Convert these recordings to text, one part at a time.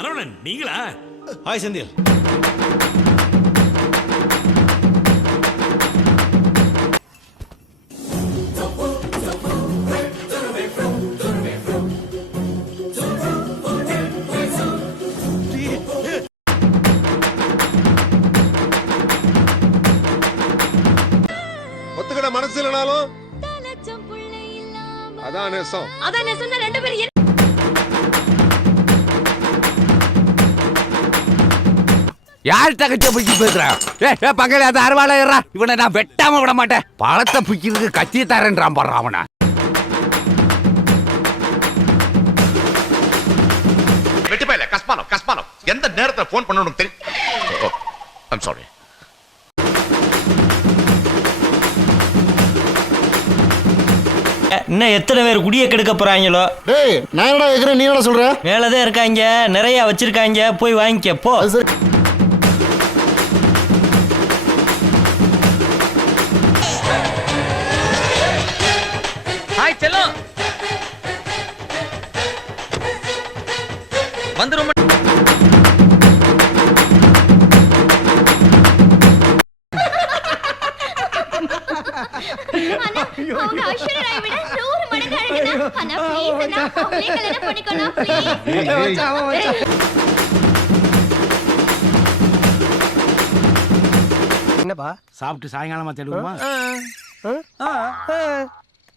சரவணன் நீங்களா? ஹாய் செந்தில். ஒத்துக்கிட மனசு இல்லனாலும் அதான் நேசம். அதான் நேசம் தான். ரெண்டு பேரும் யார்கிட்ட கட்சிய பிடிச்சி பேசுறான்? பக்கத்துல அந்த அறுவாளை ஏறா, இவனை நான் வெட்டாம விட மாட்டேன். பழத்தை பிடிக்கிறதுக்கு கட்சியை தரேன்றான் பாடுறான் அவனை. வெட்டிப்பையில கஸ்மானம் எந்த நேரத்துல போன் பண்ணணும் தெரியும். I'm sorry. இன்னும் எத்தனை பேர் குடிய கெடுக்க போறாங்களோ? டேய் நான் என்னடா கேக்குறேன், நீ என்ன சொல்ற? மேலதான் இருக்காங்க, நிறைய வச்சிருக்காங்க, போய் வாங்கிக்க போ. ஹாய் செல்லம், வந்துரும். அவங்க ஐஸ்வர்யா ராய் விட 100 மடங்கு அழகுதான். அண்ணா ப்ளீஸ் அண்ணா, அவளே கல்யாணம் பண்ணிக்கணும் ப்ளீஸ். என்னப்பா சாப்பிட்டு சாயங்காலமா தேடுவோமா?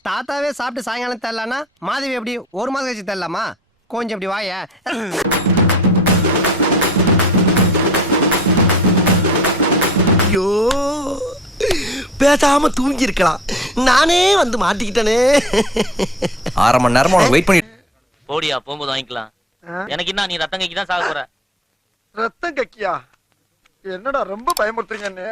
தாத்தாவே சாப்பிட்டு சாயங்காலம் தரலானா மாதவி எப்படி ஒரு மாதம் கழிச்சு தரலாமா? கொஞ்சம் எப்படி வாய. ஐயோ பேசாம தூங்கி இருக்கலாம், நானே வந்து மாட்டிக்கிட்டனே. 1/2 மணி நேரமா உனக்கு வெயிட் பண்ணி போடியா, போகும்போது வாங்கிக்கலாம். எனக்கு என்ன, நீ ரத்தம் கக்கி தான் சாக போற. ரத்தம் கக்கியா? என்னடா ரொம்ப பயமுறுத்துறீங்க அண்ணே.